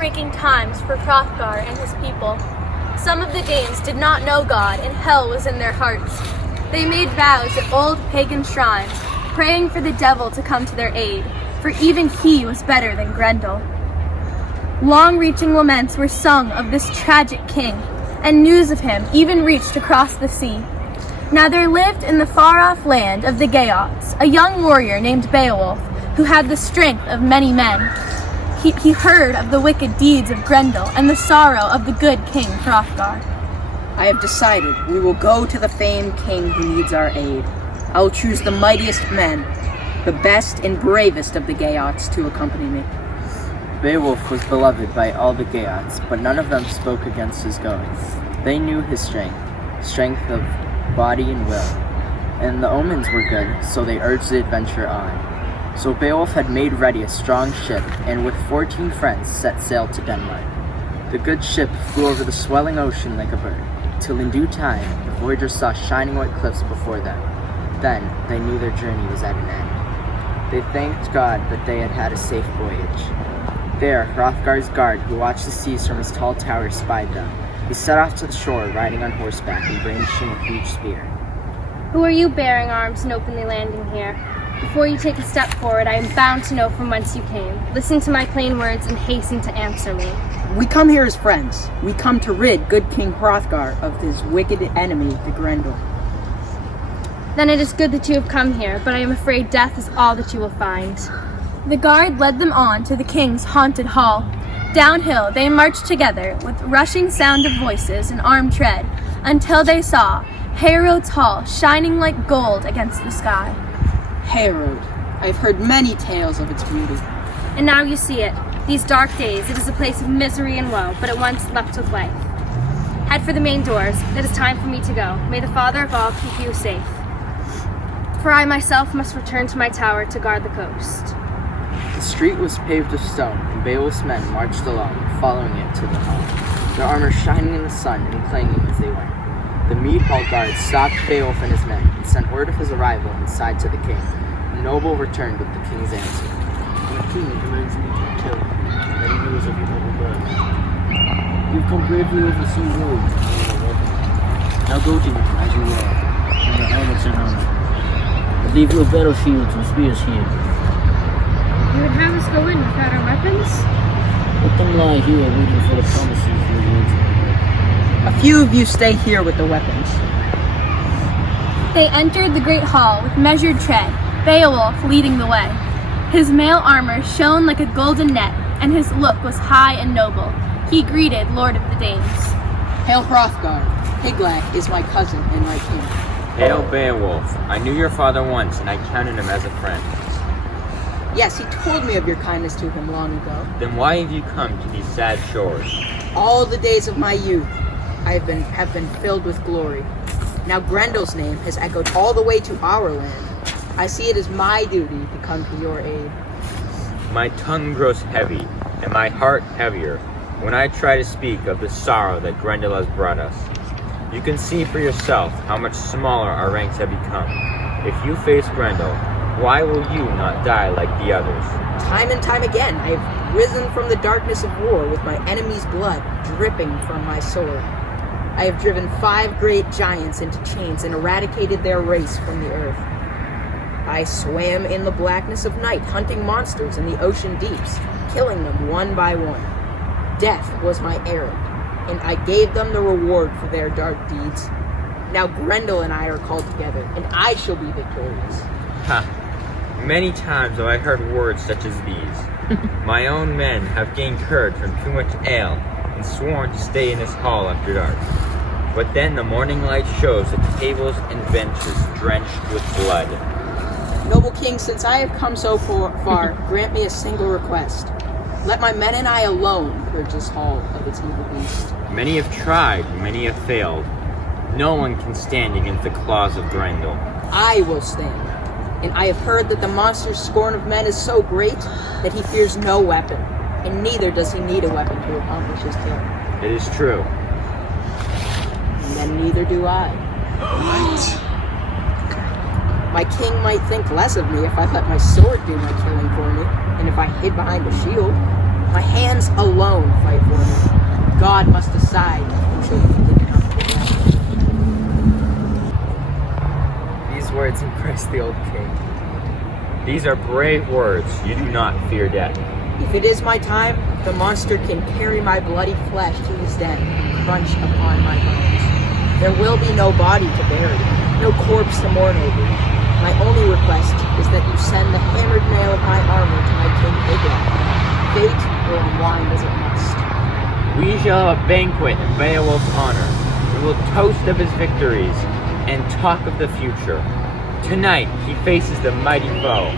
heartbreaking times for Hrothgar and his people. Some of the Danes did not know God, and hell was in their hearts. They made vows at old pagan shrines, praying for the devil to come to their aid, for even he was better than Grendel. Long-reaching laments were sung of this tragic king, and news of him even reached across the sea. Now there lived in the far-off land of the Geats a young warrior named Beowulf, who had the strength of many men. He heard of the wicked deeds of Grendel and the sorrow of the good King Hrothgar. I have decided we will go to the famed king who needs our aid. I will choose the mightiest men, the best and bravest of the Geats to accompany me. Beowulf was beloved by all the Geats, but none of them spoke against his going. They knew his strength of body and will, and the omens were good, so they urged the adventure on. So Beowulf had made ready a strong ship, and with 14 friends set sail to Denmark. The good ship flew over the swelling ocean like a bird, till in due time the voyagers saw shining white cliffs before them. Then they knew their journey was at an end. They thanked God that they had had a safe voyage. There, Hrothgar's guard, who watched the seas from his tall tower, spied them. He set off to the shore, riding on horseback and brandishing a huge spear. Who are you bearing arms and openly landing here? Before you take a step forward, I am bound to know from whence you came. Listen to my plain words and hasten to answer me. We come here as friends. We come to rid good King Hrothgar of his wicked enemy, the Grendel. Then it is good that you have come here, but I am afraid death is all that you will find. The guard led them on to the king's haunted hall. Downhill they marched together with rushing sound of voices and armed tread, until they saw Harrod's hall shining like gold against the sky. Harrod. I've heard many tales of its beauty. And now you see it. These dark days, it is a place of misery and woe, but at once leapt with life. Head for the main doors. It is time for me to go. May the Father of all keep you safe. For I myself must return to my tower to guard the coast. The street was paved with stone, and Beowulf's men marched along, following it to the hall, their armor shining in the sun and clanging as they went. The mead hall guard stopped Beowulf and his men and sent word of his arrival inside to the king. The noble returned with the king's answer. The king commands me to kill you, and he knows of your noble birth. You've come bravely over sea roads, and you are welcome. Now go to him as you are, in your helmets and armor. But leave your battlefields and spears here. You would have us go in without our weapons? Let them lie here waiting for the promises your words have made. A few of you stay here with the weapons. They entered the great hall with measured tread, Beowulf leading the way. His mail armor shone like a golden net, and his look was high and noble. He greeted Lord of the Danes. Hail Hrothgar. Higlac is my cousin and my king. Hail Beowulf. I knew your father once, and I counted him as a friend. Yes, he told me of your kindness to him long ago. Then why have you come to these sad shores? All the days of my youth I have been filled with glory. Now Grendel's name has echoed all the way to our land. I see it as my duty to come to your aid. My tongue grows heavy, and my heart heavier, when I try to speak of the sorrow that Grendel has brought us. You can see for yourself how much smaller our ranks have become. If you face Grendel, why will you not die like the others? Time and time again, I have risen from the darkness of war with my enemy's blood dripping from my sword. I have driven 5 great giants into chains and eradicated their race from the earth. I swam in the blackness of night, hunting monsters in the ocean deeps, killing them one by one. Death was my errand, and I gave them the reward for their dark deeds. Now Grendel and I are called together, and I shall be victorious. Ha! Many times have I heard words such as these. My own men have gained courage from too much ale, and sworn to stay in this hall after dark. But then the morning light shows the tables and benches drenched with blood. Noble king, since I have come so far, grant me a single request. Let my men and I alone purge this hall of its evil beast. Many have tried, many have failed. No one can stand against the claws of Grendel. I will stand. And I have heard that the monster's scorn of men is so great that he fears no weapon, and neither does he need a weapon to accomplish his kill. It is true. And then neither do I. My king might think less of me if I let my sword do my killing for me, and if I hid behind a shield. My hands alone fight for me. God must decide who shall lead the company. These words impressed the old king. These are brave words. You do not fear death. If it is my time, the monster can carry my bloody flesh to his den and crunch upon my bones. There will be no body to bury, no corpse to mourn over. My only request is that you send the hammered nail of my armor to my king Beowulf. Fate will unwind as it must. We shall have a banquet in Beowulf's honor. We will toast of his victories and talk of the future. Tonight he faces the mighty foe.